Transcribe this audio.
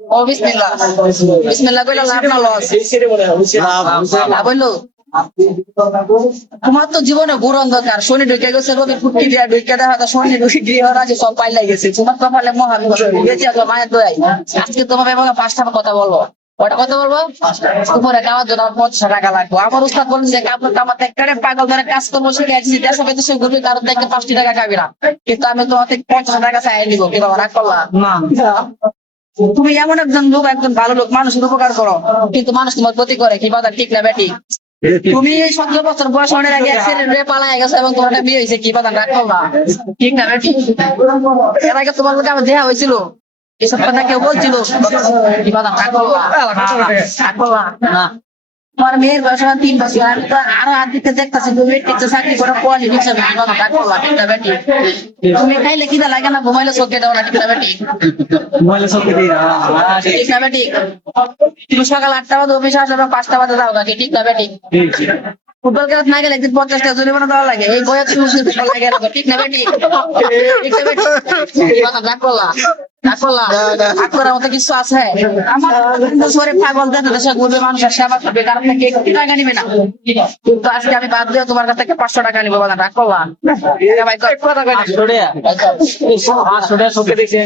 ও বিসমিল্লাহ বিসমিল্লাহ কইলা লাভ না লস? লাভ হইলো। তোমার তো জীবনে ঘোর অন্ধকার, শনি ঢুকে গেছে, রবি ফুটকি দিয়া ঢুকে দেখা যায় শনি ঢুকি গৃহ রাজি সব পাইলাই গেছে। তোমার কপালে মহাবিপদ বেঁচে আসলো মায়ের দোয়াই। আজকে তোমার ব্যাপারে 5টা কথা বলবো। ওটা কথা বলবো উপরে খাওয়ার জন্য 500 টাকা লাগবে। আমার উস্তাদ বলেন যে কাপড় কামাতে একটা পাগল ধরে কাজ করবো, শিখে আসছি দেশে বিদেশে ঘুরবি, কারণ থেকে 5টি টাকা খাবি না, কিন্তু আমি তোমার থেকে 50 টাকা চাই নিবো। কি বাবা রাগ করলা? তুমি এমন একজন লোক, একজন ভালো লোক, মানুষের উপকার করো, কিন্তু মানুষ তোমার ক্ষতি করে। কি বাধা ঠিক না বেটি? তুমি এই 17 বছর বয়স হওয়ার আগে এক ছেলে পালায় গেছো এবং তোমার একটা বিয়ে হয়েছে। কি বাধা রাগ করলা? ঠিক না বেটি? এর আগে তোমার লোকে আমার দেয়া হয়েছিল, এসব কথা কেউ বলছিল? কি বাধা রাগ করলা? রাগ করলা না। তোমার মেয়ের বয়স 3 বছর, আমি তো আরো হাত দিতে দেখতেছি তুমি চাকরি করে পড়ালি দিচ্ছে। রাগ করলা? ঠিক না বেটি? তুমি খাইলে খিদা লাগে না, ঘুমাইলে চোখে দাও না? ঠিক না বেটি? ঠিক না বেটি? তুমি সকাল 8টা বাজে অফিসে আসো এবং 5টা বাজে যাও নাকি? ঠিক না বেটি? ফুটবল খেলা না গেলে একদিন 50 টাকা জরিমানা দেওয়া লাগে। এই বয়স তুমি লাগে না? ঠিক না বেটি? ঠিক না বেটি? রাগ করলা? রাগ করলা? রাগ করার মতো কিছু আছে? আমার শরীর পাগল দেখে দেশে ঘুরবে, মানুষের সেবা করবে, কারণ থেকে 1 কোটি টাকা নিবে না, কিন্তু আজকে আমি বাদ দিয়ে তোমার কাছ থেকে 500 টাকা নিবো। রাগ করলা? ভাই কথা কই না। 500 টাকা চোখে দেখছি।